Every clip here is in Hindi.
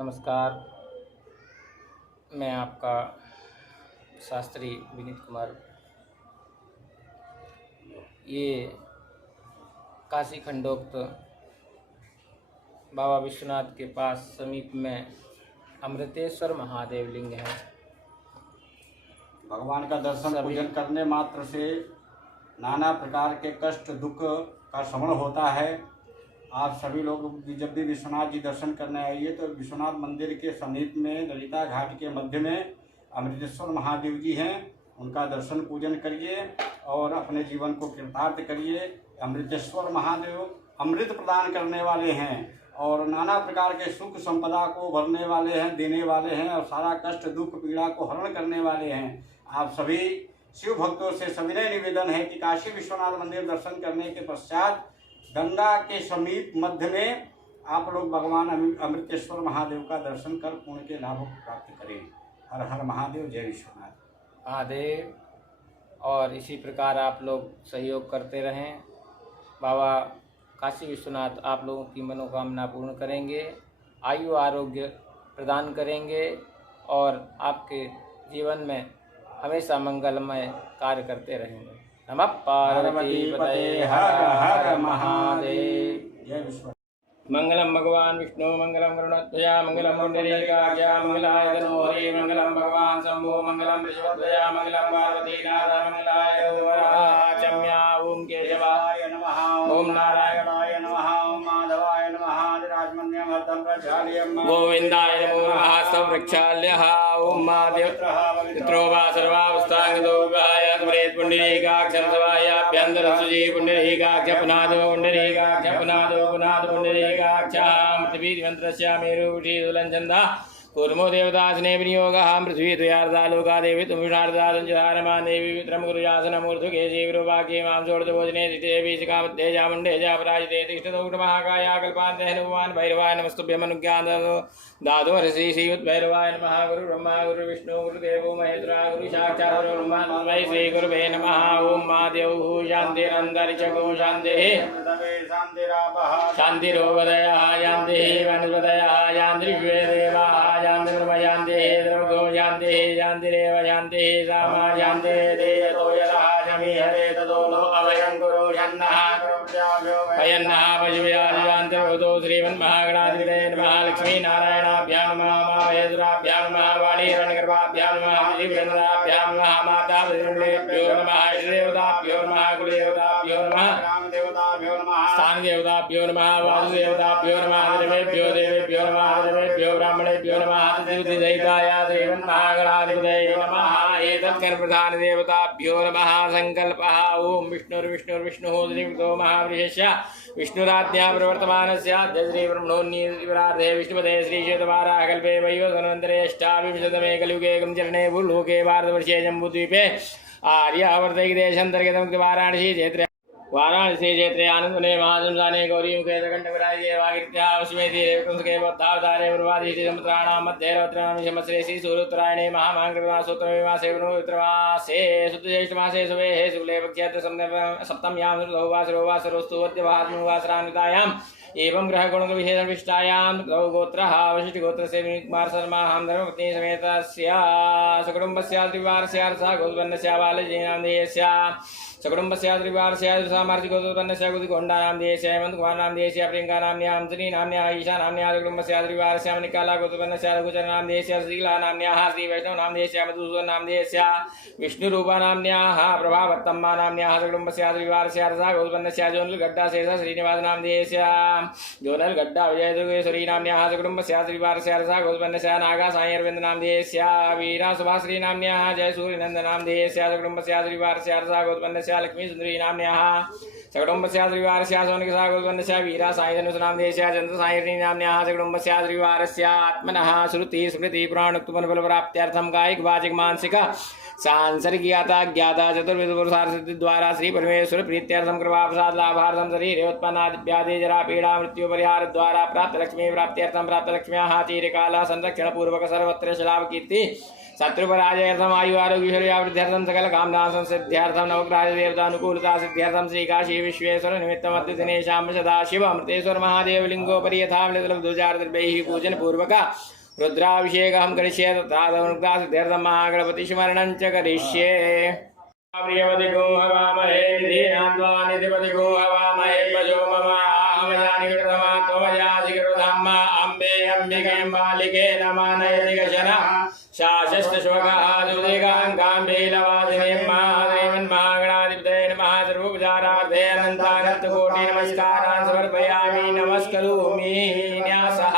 नमस्कार, मैं आपका शास्त्री विनीत कुमार। ये काशी खंडोक्त बाबा विश्वनाथ के पास समीप में अमृतेश्वर महादेव लिंग है। भगवान का दर्शन पूजन करने मात्र से नाना प्रकार के कष्ट दुख का शमन होता है। आप सभी लोग जब भी विश्वनाथ जी दर्शन करने आइए तो विश्वनाथ मंदिर के समीप में ललिता घाट के मध्य में अमृतेश्वर महादेव जी हैं, उनका दर्शन पूजन करिए और अपने जीवन को कृतार्थ करिए। अमृतेश्वर महादेव अमृत प्रदान करने वाले हैं और नाना प्रकार के सुख संपदा को भरने वाले हैं, देने वाले हैं और सारा कष्ट दुख पीड़ा को हरण करने वाले हैं। आप सभी शिव भक्तों से सविनय निवेदन है कि काशी विश्वनाथ मंदिर दर्शन करने के पश्चात गंगा के समीप मध्य में आप लोग भगवान अमृतेश्वर महादेव का दर्शन कर पुण्य के लाभ को प्राप्त करें। हर हर महादेव, जय विश्वनाथ महादेव। और इसी प्रकार आप लोग सहयोग करते रहें। बाबा काशी विश्वनाथ आप लोगों की मनोकामना पूर्ण करेंगे, आयु आरोग्य प्रदान करेंगे और आपके जीवन में हमेशा मंगलमय कार्य करते रहेंगे। नमः पार्वती पतये हर हर महादेव। जय विश्वनाथ। मंगलम भगवान विष्णु मंगलम गरुड़ध्वजा मंगलम पुंडरीकाक्षा मंगलाय तनोहरि मंगलम भगवान शंभो मंगलम ऋषभध्वजा मंगलम पार्वती नाथ मंगलाय चम्या ओम केशवाय नमः ओम नारायणाय नमः ओम माधवाय नमः राजमन्यं हरदं प्रज्वाल्यं गोविंदाय नमो नमः सवृक्षाल्यः ओम महादेव पित्रो वा सर्वावस्थांगतो गाय स्मरेत् पुंडरीकाक्षं सवायाभ्यन्तरं सुजी पुंडरीकाक्ष पुनादो पुंडरीकाक्ष पुनादो पुनादो पुंडरीकाक्षां पृथ्वीमन्त्रस्य मेरुषीदुलञ्छन्दः कूर्मो देवतासने विनियोगः पृथ्वी द्वयार्धा लोका देवी तुमिषार्धा सञ्चारमा देवी वित्रं गुरुजासनमूर्धुके जीवरूपाके मां षोडशभोजने देवी शिखामध्ये चामुण्डे पराजिते तिष्ठदौटमहाकाया कल्पान्ते हनुमान् भैरवाय नमस्तुभ्यमनुज्ञान दातुमर्षि श्रीमद्भैरवाय नमः गुरु ब्रह्मा गुरु विष्णु गुरुदेवो महेश्वरा गुरु साक्षात् ब्रह्मा तस्मै श्री गुरुवे नमः। ओम महादेव शान्तिरन्तरिक्षको शान्तिः शान्तिरोपदयः शान्तिः वनस्पतयः शान्तिर्विश्वे देवाः शान्तिर्ब्रह्म शान्तिः द्रव्यो शान्तिः शान्तिरेव शान्तिः सामा शान्तिः तो यतः शमीहते ततो नो अभयं कुरु शन्नः भयन्नः पशुभ्याः शान्तिर्भूतो श्रीमन्महागणाधिपतये नमः। लक्ष्मी नारायणाभ्यां नमः महेश्वराभ्यां नमः वाणीरणकृपाभ्यां नमः श्रीवृन्दाभ्यां नमः माता पितृभ्यो नमः श्रीदेवताभ्यो नमः कुलदेवताभ्यो नमः ग्रामदेवताभ्यो नमः स्थानदेवताभ्यो नमः वासुदेवताभ्यो नमः देवेभ्यो देवेभ्यो नमः देवेभ्यो ब्राह्मणेभ्यो नमः श्रीदयिताय श्रीमन्महागणाधिपतये नमः। एतत्कर्मप्रधानदेवताभ्यो नमः। सङ्कल्पः ओम विष्णुर्विष्णुर्विष्णुः श्रीकृतो महावृषस्य विष्णुराज्ञा प्रवर्तमानस्य श्रीब्रह्मणोन्निराधे विष्णुपदे श्रीश्वेतवाराः कल्पे वैवस्वतन्त्रे अष्टाविंशतमे कलियुगे चरणे भूलोके भारतवर्षे जम्बूद्वीपे आर्यावर्तैकदेशान्तर्गतं वाराणसी क्षेत्रे आनंदने महाशंसाने गौरी मुखे दकंठविराजे वागित्यावश्मेति रेवकुंसके बद्धावतारे पूर्वादिष्टि समुद्राणां मध्ये रवत्राणां शमस्रे श्री सूर्योत्तरायणे महामांगमासोत्तरमासे उत्तरमासे शुद्धज्येष्ठमासे सुवेहे शुक्ले पक्षे सप्तम्यां ऋतुवासरोवासरोस्तु वद्यवासरान्वितायां एवं ग्रह गुण विशेषण विशिष्टायां गोत्रः वशिष्ठगोत्रस्य कुमार शर्मा हम धर्मपत्नी समेतस्य सकुटुम्बस्य त्रिवारस्य सह गोत्रोत्पन्नस्य बालजीनां देयस्य सकुटुम्बस्य त्रिवारस्य सामार्थिक गोत्रोत्पन्नस्य गुदिकोण्डानां देयस्य हेमन्तकुमारनां देयस्य प्रियङ्का नाम्न्यां श्री नाम्न्याः ईशा नाम्न्याः सकुटुम्बस्य त्रिवारस्य मणिकाला गोत्रोत्पन्नस्य रघुचरनां देयस्य श्रीला नाम्न्याः श्रीवैष्णवनां देयस्य मधुसूदनां देयस्य विष्णुरूपा नाम्न्याः प्रभावत्तम्मा नाम्न्याः सकुटुम्बस्य त्रिवारस्य सह गोत्रोत्पन्नस्य जोनलगड्डा शेष श्रीनिवासनां देयस्य जोनल गड्डा विजय दुर्गेश्वरी नाम्न्याः सकुटुम्बस्य त्रिवारस्य सह गोत्रोत्पन्नस्य नागा साई अरविन्द नाम देयस्य वीरा सुभाश्री नाम्न्याः जयसूर्यनन्द नाम देयस्य सकुटुम्बस्य त्रिवारस्य सह गोत्रोत्पन्नस्य लक्ष्मी सुंदरी नाम्न्याः सकुटुम्बस्य त्रिवारस्य सोनकसा गोत्रोत्पन्नस्य वीरा साई धनुष नाम देयस्य चन्द्र साई नाम्न्याः सकुटुम्बस्य त्रिवारस्य आत्मनः श्रुति स्मृति पुराणोक्तफलप्राप्त्यर्थं कायिक वाचिक मानसिक सांसर्गिकता ज्ञाता चतुर्विध पुरुषार्थ सिद्धि द्वारा श्री परमेश्वर प्रीत्यर्थम कृपा प्रसाद लाभार्थम शरीरे उत्पन्नादि जरा पीड़ा मृत्यु परिहार द्वारा प्राप्त लक्ष्मी प्राप्त्यर्थम प्राप्त लक्ष्म्याः चिरकाल संरक्षण पूर्वक सर्वत्र लाभ कीर्ति शत्रुपराजयार्थम आयु आरोग्यैश्वर्यावृद्ध्यर्थम सकल कामना संसिद्ध्यर्थम नवग्रह देवतानुकूलता सिद्ध्यर्थम श्रीकाशी विश्वेश्वर निमित्तमद्दिनेशां सदाशिव अमृतेश्वर महादेव लिंगोपरि यथा ध्वजार्द्रैः पूजन पूर्वक रुद्राभिषेकं करिष्ये तथा सिद्ध्यर्थम महागणपति स्मरणं च करिष्ये। प्रियवति गो हवामहे निधिनान्त्वा निधिपति गो हवामहे भजो मम आमजानि कृतमा त्वमयासि कृतम्मा अम्बे अम्बिके मालिके नमः नयनिकशना शाश्वतशोकाजुदिकाङ्काम्बीलवासिने महादेवन् महागणाधिपतये नमः सर्वोपचारार्थे अनन्तानन्तकोटि नमस्कारान् समर्पयामि नमस्करोमि न्यासः।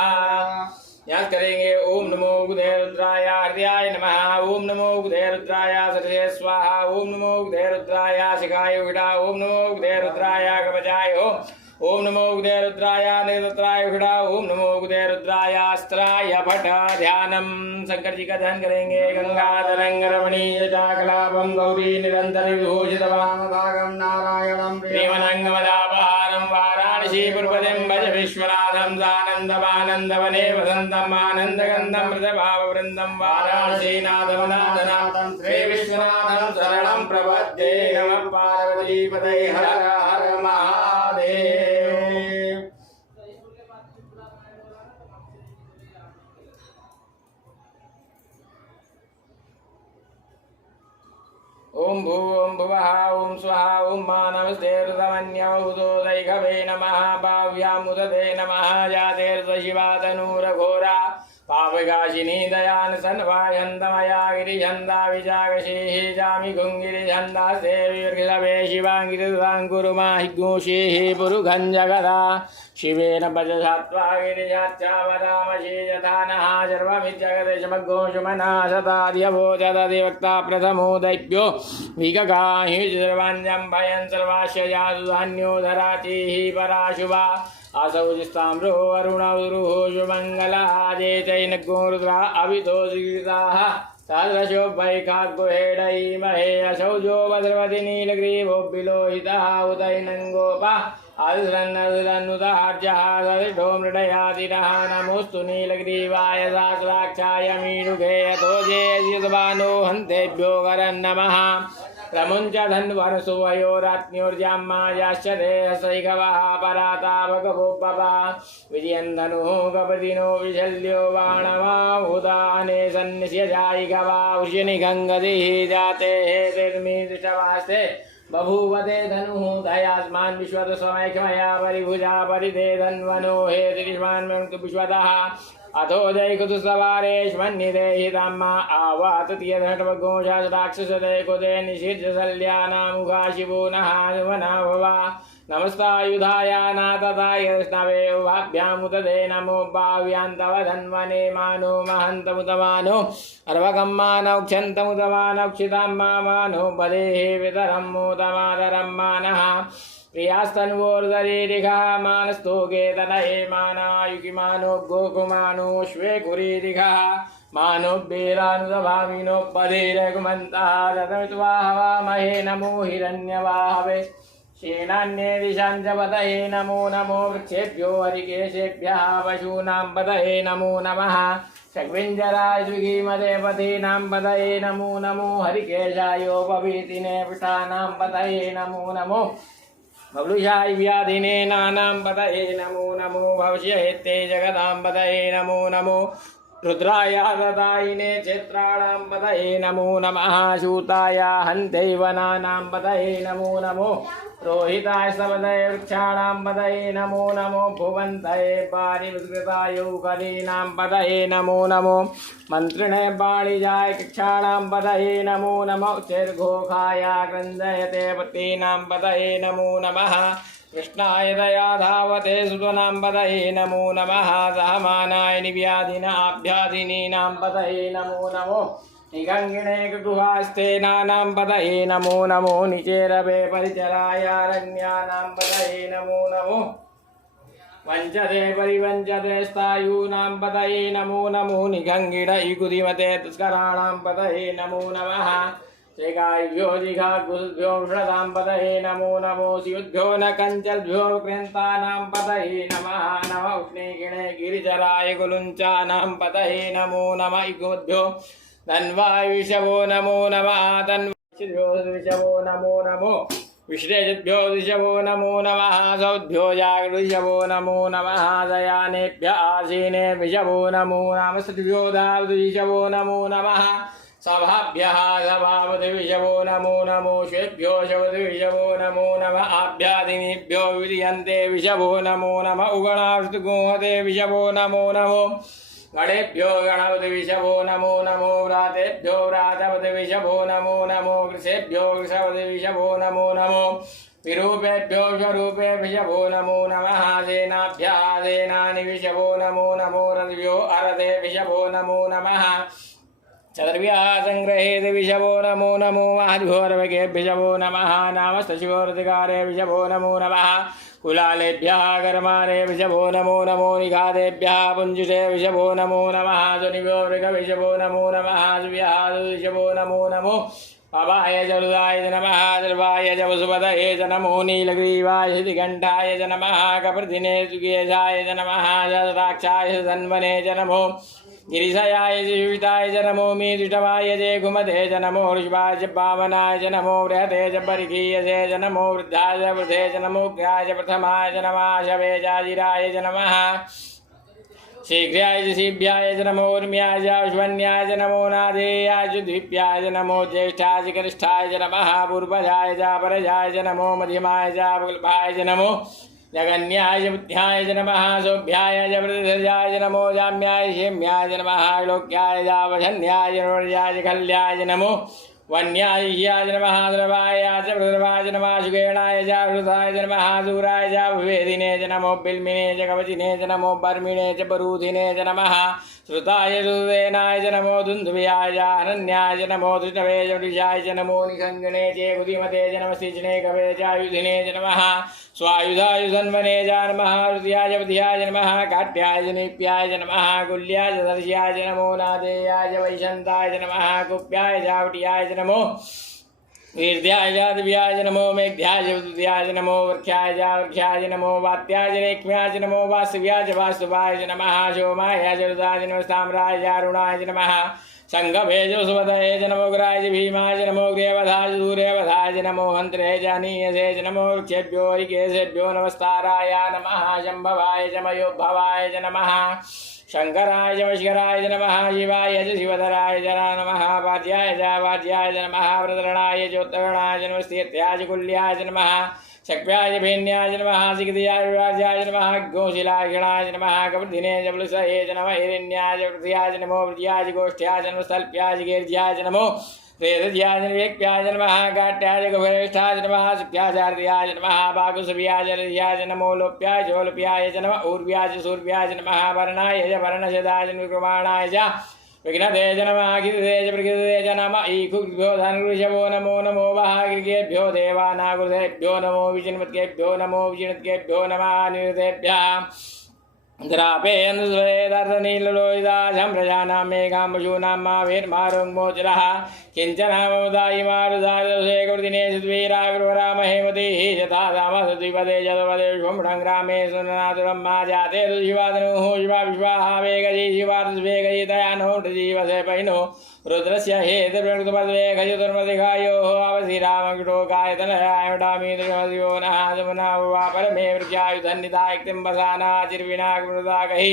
न्यास करेंगे। ओम नमो बुधे रुद्राय हृदयाय नमः। ओम नमो बुधे रुद्राय सरसे स्वाहा। ओम नमो बुधे रुद्राय शिखाय विड़ा। ओम नमो बुधे रुद्राय कवचाय ओम। ओम नमो बुधे रुद्राय नेत्राय विड़ा। ओम नमो बुधे रुद्राय अस्त्राय फट। ध्यानम शंकर जी का ध्यान करेंगे। गंगाधरं रमणीय जाकलापं गौरी निरंतर विभूषितवामभागं नारायणं प्रेमनंगमदापहारं वाराणसी पुरपतिं भज विश्वनाथं सानन्दमानन्दवने वसन्तम् आनन्दगन्धं मृतभाववृन्दं वाराणसी नाथमनाथनाथं श्री विश्वनाथं शरणं प्रपद्ये। नमः पार्वतीपतये हर हर महादेव। ओम भूम भुवः ओम स्वाहा ओम मानवस्तेर्तमन्यौदोदैघवे नमः भाव्यामुदते नमः जातेर्शिवातनूरघोरा पापकाशिनी दयान सन्वायन्दमया गिरिछन्दा विजागशीः जामि गुङ्गिरिछन्दा सेवीर्घिलवे शिवाङ्गिरिदाङ्कुरुमाहिघोषीः पुरुघं जगदा शिवेन भजसात्वा गिरिजाच्चावदामशी यथा नः सर्वमिज्जगदेशमघोषुमना सताद्यवो तदधिवक्ता प्रथमो दैव्यो विगगाहि सर्वाञ्जं भयं सर्वास्य यादुधान्यो धराचिः पराशुभा असौ जिस्ताम्रो अरुणौरुः शुमङ्गलाजेतैन गोरुद्रा अभितो श्रीताः तादृशो वैकाग्गुहेडैमहे असौ जो भद्रवति नीलग्रीवो विलोहितः उदैनङ्गोपा अदृन्नुदार्जः सदृढो मृडयादिनः नमोऽस्तु नीलग्रीवाय सहस्राक्षाय मीनुगे यतो जेयसितवानो हन्तेभ्यो करन्नमः रमुञ्च धन्वनसु वयोरात्न्योर्जाम्मायाश्च देहसैकवः परातावकभोपपा विजयन्धनुः गपदिनो विशल्यो बाणमाहुदाने सन्निस्यजायिकवा उष्यनिगङ्गदिः जाते हेतिर्मीदृशवास्ते बभूवते धनुः दयास्मान् विश्वतस्वमैक्मया परिभुजा परिधे धन्वनो हेतिरिष्मान् विश्वतः अथो जयकुतु सवारेष्मन्निदेहिताम्मा आवाततीयधटवघोषाक्षसदयकुते निषिद्धशल्यानामुखा शिवो नः सुमना भवा नमस्तायुधाय नातताय कृष्णवे उभाभ्यामुदते नमो भाव्यान्तव धन्वने मानो महन्तमुतमानो अर्वकं मानौक्षन्तमुतमानौक्षितां मानो बदेः वितरं मोदमातरं मानः प्रियास्तन्वोर्दरीरिघः मानस्तोके तनये मानायुकिमानो गोकुमानो श्वेकुरीरिघः मानो बेरानुदभामिनो पदेरघुमन्तः ततमित्वा हवामहे नमो हिरण्यवाहवे शेनान्ये दिशां च पतये नमो नमो वृक्षेभ्यो हरिकेशेभ्यः पशूनां पतये नमो नमः षड्विञ्जराय द्विगीमते पतीनां पतये नमो नमो हरिकेशायोपवीतिने पृष्ठानां पतये नमो नमो बबलुषाय व्याधिने नानां पतये नमो नमो भविष्यहेत्ते जगदां पतये नमो नमो रुद्राय ददायिने क्षेत्राणां पतये नमो नमः शूताय हन्त्यैवनानां पतये नमो नमो रोहिताय सपदये वृक्षाणां पतये नमो नमो भुवन्तये पारिविस्कृताय कलीनां पतये नमो नमो मन्त्रिणे बाणिजाय कक्षाणां पतये नमो नमो चिर्घोखाय क्रन्दयते पतीनां पतये नमो नमः कृष्णाय दया धावते सुतनां पतये नमो नमः सहमानाय निव्याधिनाभ्याधिनीनां पतये नमो नमो निगङ्गिणे गुहास्ते नानां पतये नमो नमो निचेरवे परिचराय रण्यानां पतये नमो नमो वञ्चते परिवञ्चते स्थायूनां पतये नमो नमो निगङ्गिण इकुदिमते दुष्कराणां पतये नमो नमः शेकायभ्यो जिघागुभ्यो षदां पतये नमो नमो शिवभ्यो न कञ्चल्भ्यो कृन्तानां पतये नमः नमः उष्णीगिणे गिरिचराय गुलुञ्चानां पतये नमो नमः इगुभ्यो तन्वाय विषवो नमो नमः तन्वायुभ्यो विषवो नमो नमो विश्रेभ्यो विषवो नमो नमः सौभ्यो जागृषवो नमो नमः दयानेभ्य आसीने विषवो नमो नमः सद्भ्यो दावृषवो नमो नमः सभाभ्यः सभावति विषवो नमो नमो श्वेभ्यो शवति विषवो नमो नमः आभ्यादिनीभ्यो विरियन्ते विषवो नमो नमः उगणास्तुगोहते विषवो नमो नमो गणेभ्यो गणपति विषवो नमो नमो व्रातेभ्यो व्रातपति विषवो नमो नमो कृषेभ्यो कृषपति विषवो नमो नमो विरूपेभ्यो स्वरूपे विषवो नमो नमः सेनाभ्यः सेनानि विषवो नमो नमो रथभ्यो अरथे विषवो नमो नमः चतुर्भ्यः संग्रहेत विषवो नमो नमो महद्भोर्वगे विषवो नमः नामस्तशिवोरधिकारे विषवो नमो नमः कुलालेभ्यः कर्मारे विषवो नमो नमो निघातेभ्यः पुञ्जुषे विषवो नमो नमः सुनिभ्यो मृगविषवो नमो नमः सुव्यः विषवो नमो नमो अवाय जलुदाय नमः सर्वाय च वसुपतये च नमो नीलग्रीवाय शितिकण्ठाय च नमः कप्रदिने सुकेशाय च नमः शतराक्षाय सन्वने च नमो गिरिशयाय शिविताय च नमो मीदुष्टवाय च घुमते च नमो ऋषभाय च पावनाय च नमो बृहते च परिकीयसे च नमो वृद्धाय च वृद्धे च नमो ग्राय च प्रथमाय च नमः शवे चाजिराय च नमः शीघ्राय च शिभ्याय च नमो उर्म्याय च विश्वन्याय च नमो नादेयाय च द्वीप्याय च नमो ज्येष्ठाय च कनिष्ठाय च नमः पूर्वजाय च परजाय च नमो मध्यमाय च विकल्पाय च नमो जगन्याय च बुद्ध्याय च नमः सौभ्याय च प्रतिजाय च नमो जाम्याय क्षेम्याय च नमः लोक्याय च वशन्याय च नोर्याय च खल्याय च नमो वन्याय ह्याय च नमः द्रवाय च प्रद्रवाय च नमः सुगेणाय च वृताय च नमः सूराय च विवेदिने च नमो बिल्मिने च कवचिने च नमो बर्मिणे च बरूधिने च नमः श्रुताय सुदेनाय च नमो दुन्दुभ्याय च अनन्याय च नमो धृष्णवे च वृषाय च नमो निखङ्गणे च गुदिमते च नमः सिचने कवे च आयुधिने च नमः स्वायुधाय सन्वने च नमः हृदयाय बुद्ध्याय च नमः काट्याय च निप्याय च नमः कुल्याय च दर्श्याय च नमो नादेयाय च वैशन्ताय च नमः कुप्याय च आवट्याय च नमो वीर्याय च दिव्याय च नमो मेघ्याय च विद्याय च नमो वृक्षाय च वृक्षाय च नमो वात्याय च रेक्ष्म्याय च नमो वास्तव्याय च वास्तुवाय च नमः सोमाय च रुदाय च नमः ताम्राय च अरुणाय च नमः संगभे च सुपतये च नमो गुराय च भीमाय च नमो गृहवधाय च दूरेवधाय च नमो हन्त्रे च नीयसे च नमो वृक्षेभ्यो ऋकेशेभ्यो नमस्ताराय नमः शम्भवाय च मयोभवाय च नमः शंकराय च वश्कराय च नमः शिवाय च शिवधराय च नमः वाद्याय च नमः वृतरणाय च उत्तरणाय च नमः स्थित्याय च कुल्याय च नमः शक्व्याय च भेन्याय च नमः सिगदियाय विराज्याय च नमः घोषिलाय गणाय च नमः कपिर्दिने च प्लुसये च नमः हिरण्याय च पृथ्व्याय च नमो वृज्याय च गोष्ठ्याय च नमः स्थल्प्याय च गिर्ज्याय च नमो वेदज्याय च वेक्प्याय च नमः काट्याय च गभीष्ठाय च नमः सुप्याय च आर्द्याय च नमः बाकुसव्याय च रज्याय च नमो लोप्याय च ओलप्याय च नमः ऊर्व्याय च सूर्व्याय च नमः वर्णाय च वर्णशदाय च विक्रमाणाय च विघ्नते च नमः कीर्ते च प्रकीर्ते च नमः ईकुभ्यो धनुर्षभो नमो नमो वाहकृकेभ्यो देवानागुरुतेभ्यो नमो विचिन्वत्केभ्यो नमो विचिन्वत्केभ्यो नमः निरतेभ्यः द्रापेन्द्रनीलोहिताशं प्रजानां मेघां पशूनां मावेर्मारुङ्मोचरः किञ्चन ममदायिमारुदायसेकवर्दिने सुद्वीराग्रवरामहेमतिः यथा रामसद्विपदे चतुर्पदे विश्वम्भङ्ग्रामे सुनातुरं मा जाते शिवातनुः शिवा विश्वाः वेगजी शिवातुवेगजी तया नो जीवसे पैनो रुद्रस्य हेतुर्पदे खजुर्मदिघायोः अवधिरामकृटोकाय तनयायडामि दृढमदियो नः सुमना वा परमे वृक्षायुधन्नितायक्तिं वसानाचिर्विना कृताकहि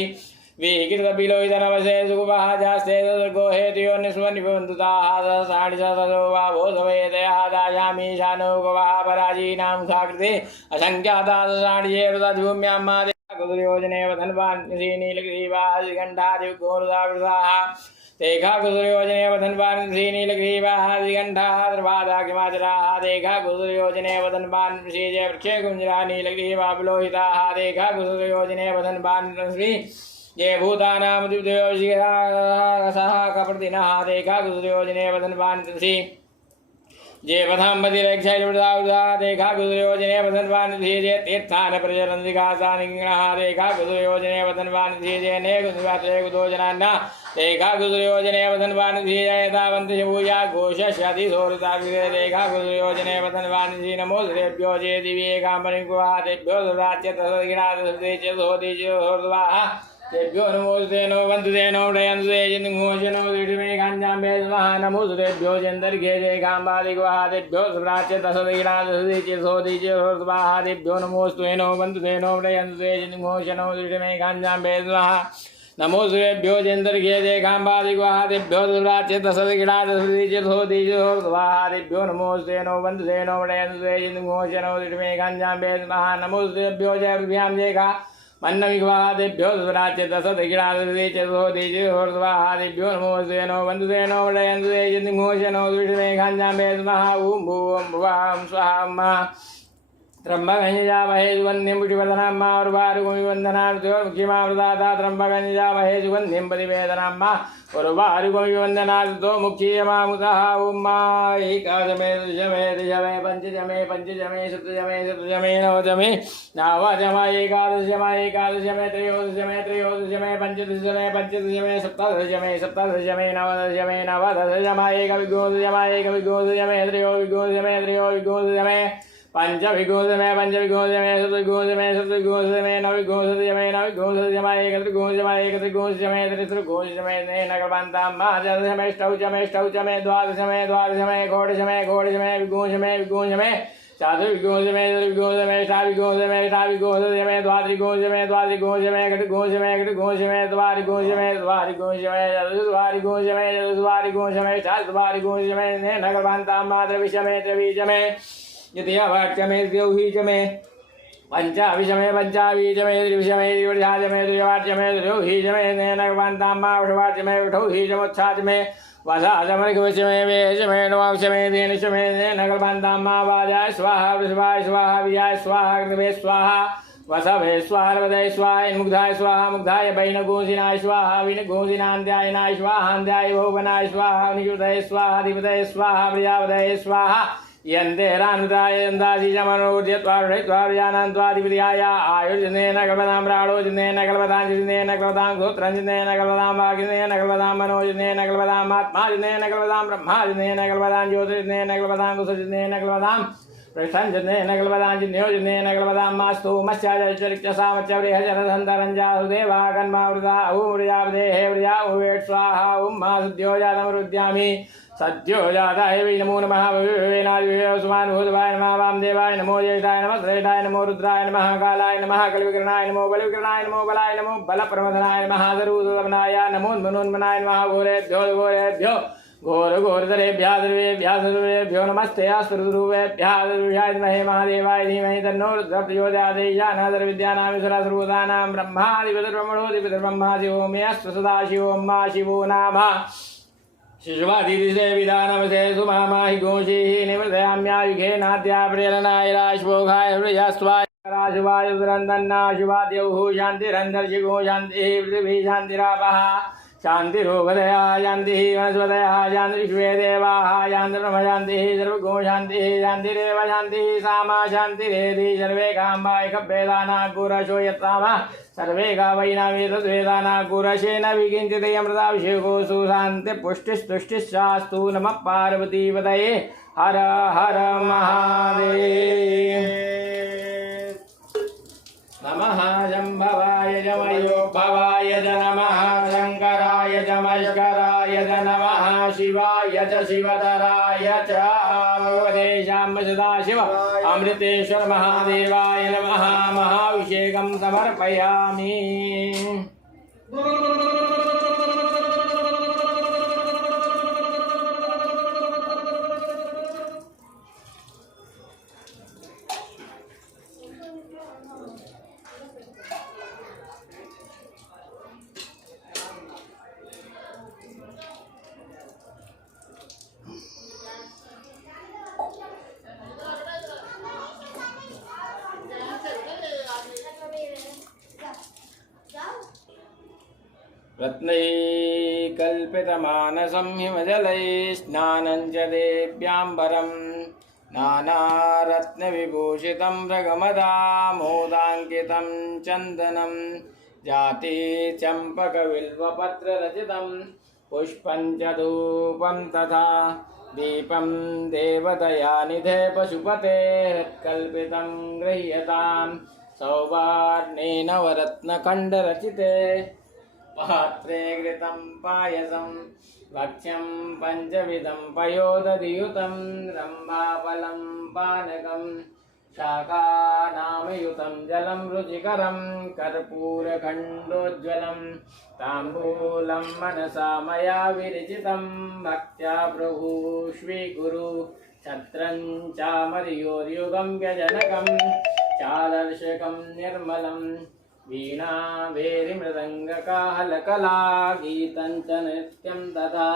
विकृतबिलोहितनवसे सुगुपः जास्ते सर्गो हेतुयो निस्वनिबन्धुताः साणि सदसो वा भोधवेदयः दायामि शानो गवः पराजीनां साकृते असङ्ख्याताः साणिये वृतभूम्यां मादे कुदुर्योजने वधन्वान् नीलग्रीवाः श्रीकण्ठादिगोरुदावृताः तेघा कुदुर्योजने वधन्वान् श्रीनीलग्रीवाः श्रीकण्ठाः द्रवादाकिमाचराः तेघा कुदुर्योजने वधन्वान् श्रीजय वृक्षे कुञ्जरा नीलग्रीवा विलोहिताः तेघा कुदुर्योजने वधन्वान् श्री ये भूतानां सह कप्रतिनः तेघा कुदुर्योजने वधन्वान् श्री जे वधाम्बतिरेक्षैर्वृता देखा कुदुर्योजने वधन्वान् धीजे तीर्थान प्रचरन्दिकासानिग्रहा देखा कुदुर्योजने वधन्वान् धीजे ने कुदुर्वात्रे कुदोजनान्ना देखा कुदुर्योजने वधन्वान् धीजे तावन्ति भूया घोषष्यति सोरुता देखा कुदुर्योजने वधन्वान् धी नमो श्रेभ्यो जे दिव्ये कामनिकुहा तेभ्यो दुराच्य तसगिनादे च सोति च सोर्द्वाः तेभ्यो नमोस्ते नो वन्दते नो डयन्ते जिन्घोषनो दृढमे गाञ्जाम्बे स्वाहा नमो सुरेभ्यो जन्दर्घे जय गाम्बादिग्वाहा तेभ्यो सुप्राच्य दशदिगिनादशदिचिसोदिचो स्वाहा तेभ्यो नमोस्तु नो वन्दते नो डयन्ते जिन्घोषनो दृढमे गाञ्जाम्बे स्वाहा नमो सुरेभ्यो जन्दर्घे जय गाम्बादिग्वाहा तेभ्यो सुप्राच्य दशदिगिनादशदिचिसोदिचो स्वाहा तेभ्यो नमोस्ते नो वन्दते नो डयन्ते जिन्घोषनो दृढमे गाञ्जाम्बे स्वाहा नमो सुरेभ्यो जय पृथ्व्यां जय गा मन्नविग्वाहादिभ्यो सुराच्य दशदिगिरादिचोदिचोर्ध्वाहादिभ्यो नमोस्ते नो वन्दते नो वडयन्ते जिन्घोषनो द्विषमे गाञ्जाम्बे स्वाहा ॐ भूवं भुवां स्वाहा त्र्यम्बकञ्जामहे सुगन्धिं पुष्टिवर्धनां मा उर्वारुकमिवन्दनां मुख्यमावृताता त्र्यम्बकञ्जामहे सुगन्धिं प्रतिवेदनां मा उर्वारुकमिवन्दनां तो मुख्यमामुतः ॐ मा एकादशमे दशमे दशमे पञ्चदशमे सप्तदशमे नवदशमे नवदशमे एकादशमे त्रयोदशमे पञ्चदशमे सप्तदशमे नवदशमे एकविंशोदशमे त्रयोविंशोदशमे पंचविंशोदशमे सप्तविंशोदशमे नवविंशोदशमे एकत्रिंशोदशमे त्रित्रिंशोदशमे नगरबन्तां महादशमे ष्टौचमे द्वादशमे षोडशमे विंशोदशमे चातुर्विंशोदशमे षाविंशोदशमे द्वात्रिंशोदशमे घटिंशोदशमे द्वारिंशोदशमे चतुर्द्वारिंशोदशमे नगरबन्तां त्रिविंशमे द्वितीयवाक्यमे द्व्यौहीचमे पंचाविशमे त्रिविशमे त्रिवाच्यमे त्रयोहीचमे नगरबन्तां षड्वाच्यमे षठौहीचमोच्छाचमे वसाचमर्घवशमे वेशमे नवांशमे धेनुशमे नगरबन्तां वाजाय स्वाहा वृषभाय स्वाहा विजाय स्वाहा कृतवे स्वाहा वसवे स्वाहा नर्मदे स्वाहा इन्मुग्धाय स्वाहा मुग्धाय वैनघोषिनाय स्वाहा विनघोषिनान्त्यायनाय स्वाहान्त्याय भुवनाय स्वाहा निकृतये स्वाहा अधिपतये स्वाहा प्रजापतये स्वाहा यन्तेरानुदाय यन्दासीजमनोर्यत्वारुषैत्वारुजानन्त्वाधिपत्याय आयुर्जनेन कल्पतां प्राणोजनेन कल्पतां जिनेन कल्पतां गोत्रञ्जनेन कल्पतां वाग्जनेन कल्पतां मनोजनेन कल्पतां आत्माजनेन कल्पतां ब्रह्माजनेन कल्पतां ज्योतिर्जनेन कल्पतां कुशजनेन कल्पतां पृष्ठञ्जनेन कल्पतां जिन्योजनेन कल्पतां मास्तु मत्स्याजरिक्तसामच्यव्रेहजनधन्तरञ्जासुदेवा कन्मावृता ऊर्जावदेहे व्रजा उवेट् स्वाहा ॐ महासुद्योजातमरुद्यामि सद्यो जाताय वै नमो नमः भवेनादिवेशुमानुभूतवाय नमः वामदेवाय नमो ज्येष्ठाय नमः श्रेष्ठाय नमो रुद्राय नमः कालाय नमः कलिविकरणाय नमो बलिविकरणाय नमो बलाय नमो बलप्रमथनाय नमः सर्वसुदमनाय नमो मनोन्मनाय नमः घोरेभ्यो घोरेभ्यो नमस्ते अस्त्ररूपेभ्यः विद्महे महादेवाय धीमहि तन्नो रुद्रः प्रचोदयात् विद्यानां सर्वभूतानां ब्रह्मादिपितर्ब्रह्मणोऽधिपितर्ब्रह्मा शिवो मे अस्तु सदाशिवो मा शिवो नाम शिशुवादिदिशे विधानमसे सुमामाहि गोषीः निवर्धयाम्यायुघे नाद्या प्रेरणाय राश्वोघाय हृजस्वाय राशुवाय दुरन्दन्नाशुवाद्यौः शान्तिरन्तर्षिगो शान्तिः पृथिवी शान्तिरापः शान्तिरोपदया शान्तिः वनस्पतयः शान्तिर्विश्वे देवाः शान्तिर्ब्रह्म शान्तिः सर्वगो शान्तिः शान्तिरेव शान्तिः सामा शान्तिरेधि सर्वे कामाय कभ्येदाना गुरशो यत्तामः सर्वे गावैनावेतद्वेदाना गुरशेन विकिञ्चिदयमृताभिषेको सुशान्ति पुष्टिस्तुष्टिश्चास्तु नमः पार्वतीपतये हर हर महादेव नमः शम्भवाय जमयो भवाय च नमः शङ्कराय च मष्कराय च नमः शिवाय च शिवतराय च भगवतेशां सदाशिव अमृतेश्वर महादेवाय नमः महाभिषेकं समर्पयामि रत्नैकल्पितमानसं हिमजलैस्नानं च देव्याम्बरं नानारत्नविभूषितं मृगमदामोदाङ्कितं चन्दनं जाति चम्पकविल्वपत्ररचितं पुष्पं च धूपं तथा दीपं देवतया निधे पशुपते कल्पितं गृह्यतां सौवर्णेन नवरत्नखण्डरचिते पात्रे घृतं पायसं भक्ष्यं पञ्चविधं पयोदधियुतं रम्भाफलं पानकं शाकानामयुतं जलं रुचिकरं कर्पूरखण्डोज्ज्वलं ताम्बूलं मनसा मया विरचितं भक्त्या प्रभु स्वीकुरु छत्रं चामर्योर्युगं व्यजनकं चादर्शकं निर्मलं वीणा भेरिमृदङ्गकाहलकला गीतं च नृत्यं तथा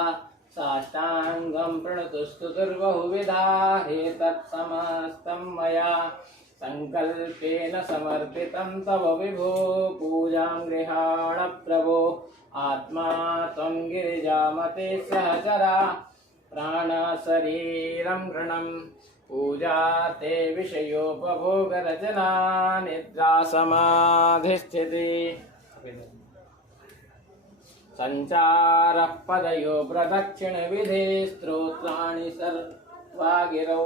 साष्टाङ्गं प्रणतुस्तुतिर्बहुविधा एतत्समस्तं मया सङ्कल्पेन समर्पितं तव विभो पूजां गृहाण प्रभो आत्मा त्वं गिरिजामते सहचरा प्राणशरीरं ऋणं पूजा ते विषयोपभोगरचना निद्रा समाधिस्थिति सञ्चारः पदयो प्रदक्षिणविधे स्तोत्राणि सर्वागिरौ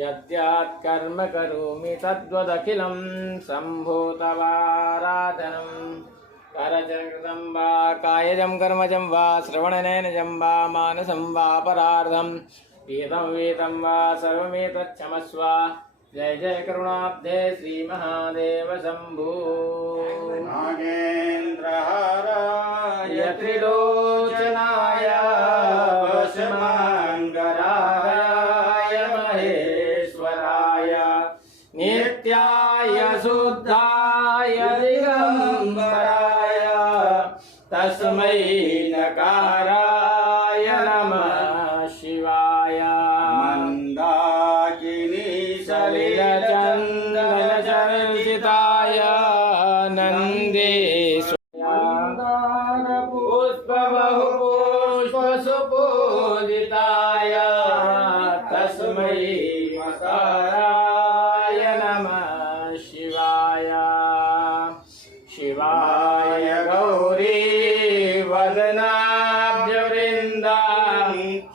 यद्यात् कर्म करोमि तद्वदखिलं शम्भो तवाराधनं करचरणकृतं वा कायजं कर्मजं वा श्रवणनयनजं वा मानसं वा परार्धं वेदं वेदं वा सर्वमेतच्छमस्व जय जय करुणाब्धे श्रीमहादेव शम्भो नागेन्द्रहाराय त्रिलोचनाय वशमाङ्गराय महेश्वराय नित्याय शुद्धाय दिगम्बराय तस्मै नकाराय नमः शिवाय मंदाकिनी सलिलचन्दनचर्चिताय नन्देश्वराय पुष्पबहुपुष्पसुपूजिताय तस्मै मकराय नमः शिवाय शिवाय गौरी वदनाब्जवृन्दा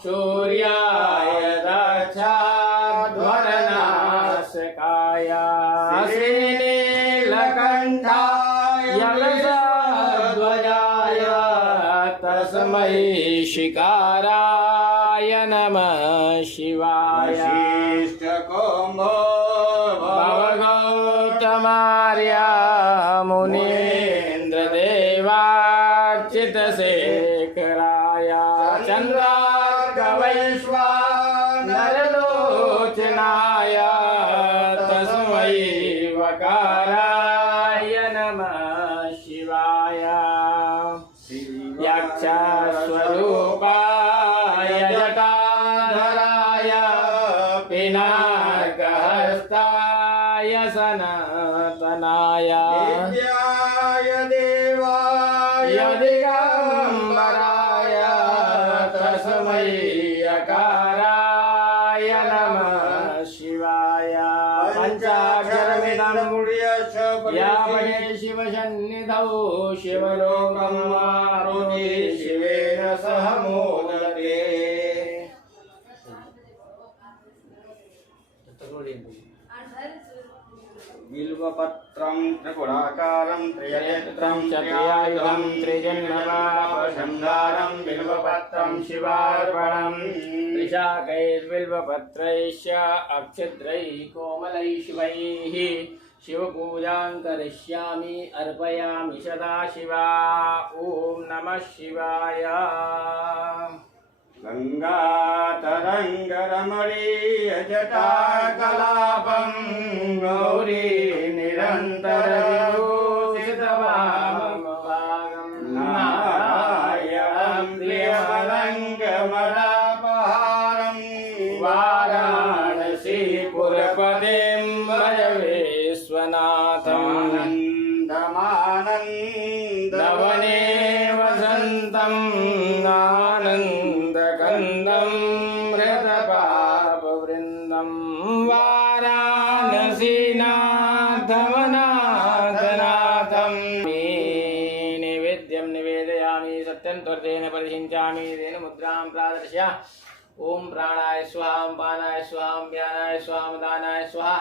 सूर्याय दक्षाध्वरनाशकाय श्रीनीलकण्ठाय यलसध्वजाय तस्मै शिकाराय नमः शिवाय भवगौतमार्य मुनीन्द्रदेवार्चितशेखराय चन्द्रार्कवैश्वानरलोचनाय तस्मै वकाराय नमः शिवाय यक्षस्वरूपाय जटाधराय पिनाकहस्ताय सनातनाय दिव्याय देवाय दिगम्बराय तस्मै यकाराय नमः शिवाय पञ्चाक्षरमिदं या पठे शिवसन्निधौ शिवलोकं आरोति शिवेन सह मोदते बिल्वपत्रं त्रिपुराकारं त्रिनेत्रं चतुरायुधं त्रिजन्मपापसंहारं बिल्वपत्रं शिवार्पणं त्रिशाकैर्बिल्वपत्रैश्च अक्षिद्रैः कोमलैः शिवैः शिवपूजां करिष्यामि अर्पयामि सदाशिवा ॐ नमः शिवाय गङ्गातरङ्गरमणीयजटाकलापं गौरी निरन्तरविभूषितवामभागं नारायणं प्रियमलङ्गमलापहारं वाराणसीपुरपतिं भज विश्वनाथम् आनन्दमानन्दवने वसन्तम् आनन्दकन्दं हृतपापवृन्दं वाराणसीनाथमनाथनाथं नैवेद्यं निवेदयामि सत्यं त्वर्थेन परिषिञ्चामि तेन मुद्रां प्रादर्श्य ॐ प्राणाय स्वाहा पानाय स्वाहा व्यानाय स्वाहा दानाय स्वाहा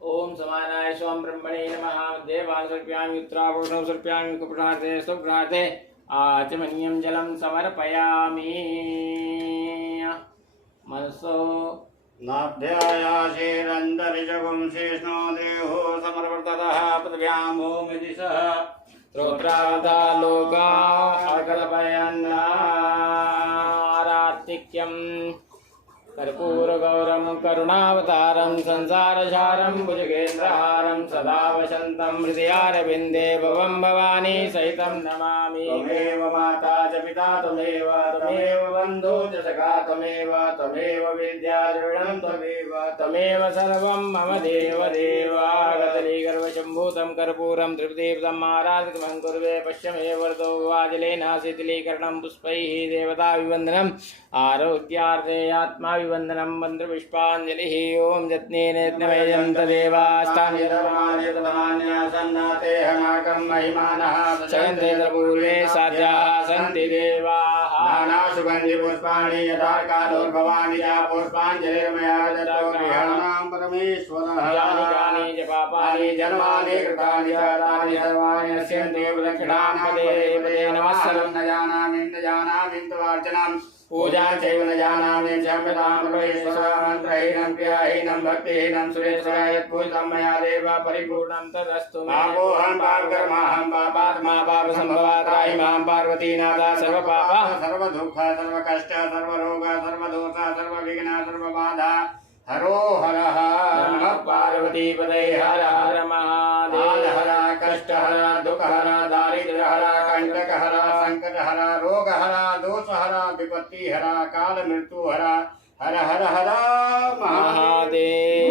ओम समानाय स्वाम ब्रह्मणे नमः देवान् सर्प्यामि उत्तराभूषणं सर्प्यामि कुप्रार्थे सुप्रार्थे आचमनीयं जलं समर्पयामि मनसो नाभ्यायाशेरन्तरिजगुं शेष्णो देहो समर्वर्ततः पृथिव्यां भूमिदिशः स्तोत्रावता लोका अकल्पयन्नारात्तिक्यं कर्पूरगौरं करुणावतारं संसारसारं भुजगेन्द्रहारं सदा वसन्तं हृदयारविन्दे भवं भवानी सहितं नमामि। त्वमेव माता च पिता त्वमेव बन्धु च सखा त्वमेव विद्या द्रविणं त्वमेव सर्वं मम देव गतलीगर्वशम्भूतं कर्पूरं तृप्तिप्रदम् आराधितं कुर्वे पश्य मे वरदो वाजलेन शीतलीकरणं पुष्पैः देवताभिवन्दनम् आरोग्यार्थे आत्माभिवन्दनं मन्त्रपुष्पाञ्जलिः ॐ यत्नेन यत्नमेयं तदेवास्तान्यतमान्यासन्नातेहमाकं महिमानः सयन्ते पूर्वे साध्याः सन्ति देवाः नानासुगन्धिपुष्पाणि यथाकालोद्भवानि या पुष्पाञ्जलिर्मया दत्तो गृहाणां परमेश्वरः यानि कानि च पापानि जन्मानि कृतानि तानि सर्वाणि नश्यन्ति प्रदक्षिणां पदे नमस्सरं न जानामि तवार्चनां पूजा चैव न जानामि क्षम्यतां मन्त्रहीनं क्रियाहीनं भक्तिहीनं सुरेश्वराय यत्पूजितं मया देव परिपूर्णं तदस्तु मापोऽहं पापकर्माहं पापात्मा पापसम्भवात् त्राहि मां पार्वतीनाथा सर्वपाप सर्वदुःख सर्वकष्ट सर्वरोग सर्वदोष सर्वविघ्न सर्वबाधा हरो हरः नमः पार्वतीपतये हर हर महादेव हर कष्टहर दुःखहर दारिद्र्यहर कंटकहर संकटहर रोगहर दोषहर विपत्तिहर काल मृत्युहर हर हर हर महादेव।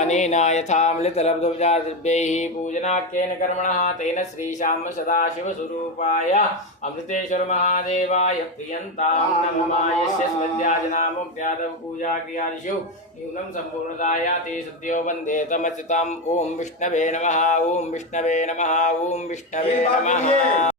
अनेन यथामृतलब्धोपचारद्रव्यैः पूजनाख्येन कर्मणः तेन श्रीशाम सदाशिवस्वरूपाय अमृतेश्वर महादेवाय प्रियन्तां नमः। यस्य स्मृत्याजनामुक्त्यादव पूजाक्रियादिषु न्यूनं सम्पूर्णतायाति सद्यो वन्दे तमच्युतम्। ॐ विष्णवे नमः ॐ विष्णवे नमः ॐ विष्णवे नमः।